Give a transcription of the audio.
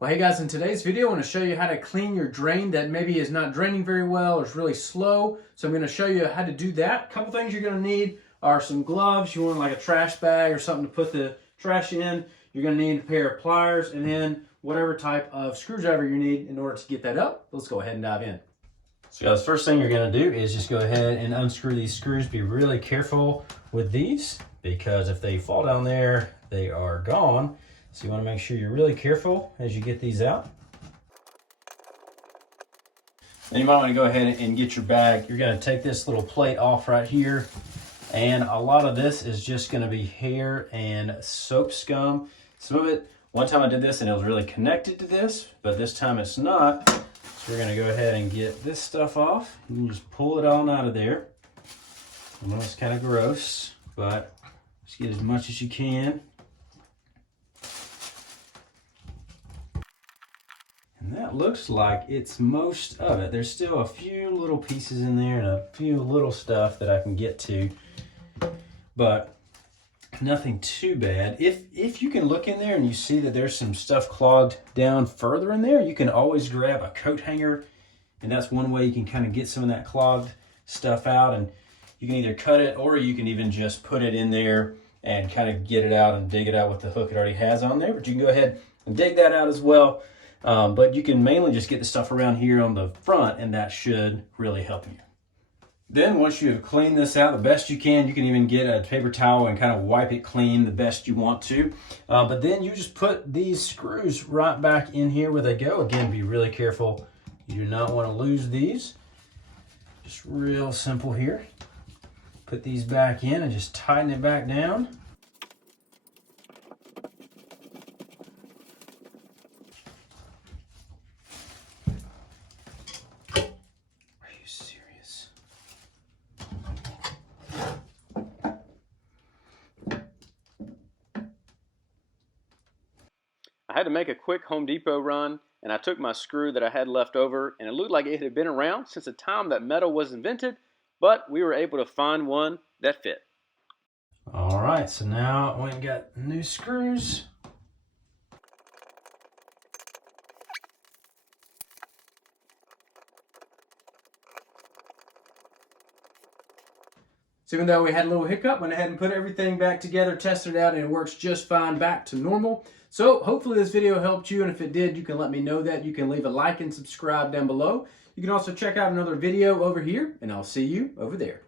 Well, hey guys, in today's video, I want to show you how to clean your drain that maybe is not draining very well or is really slow. So I'm going to show you how to do that. A couple things you're going to need are some gloves. You want like a trash bag or something to put the trash in. You're going to need a pair of pliers and then whatever type of screwdriver you need in order to get that up. Let's go ahead and dive in. So guys, first thing you're going to do is just go ahead and unscrew these screws. Be really careful with these because if they fall down there, they are gone. So you want to make sure you're really careful as you get these out. Then you might want to go ahead and get your bag. You're going to take this little plate off right here. And a lot of this is just going to be hair and soap scum. Some of it, one time I did this and it was really connected to this, but this time it's not. So we're going to go ahead and get this stuff off. You can just pull it all out of there. I know it's kind of gross, but just get as much as you can. And that looks like it's most of it. There's still a few little pieces in there and a few little stuff that I can get to, but nothing too bad. If you can look in there and you see that there's some stuff clogged down further in there, you can always grab a coat hanger, and that's one way you can kind of get some of that clogged stuff out. And you can either cut it or you can even just put it in there and kind of get it out and dig it out with the hook it already has on there. But you can go ahead and dig that out as well. But you can mainly just get the stuff around here on the front, and that should really help you. Then once you've cleaned this out the best you can even get a paper towel and kind of wipe it clean the best you want to. But then you just put these screws right back in here where they go. Again, be really careful. You do not want to lose these. Just real simple here. Put these back in and just tighten it back down. I had to make a quick Home Depot run, and I took my screw that I had left over, and it looked like it had been around since the time that metal was invented, but we were able to find one that fit. All right, so now I went and got new screws. So even though we had a little hiccup, went ahead and put everything back together, tested it out, and it works just fine back to normal. So hopefully this video helped you, and if it did, you can let me know that. You can leave a like and subscribe down below. You can also check out another video over here, and I'll see you over there.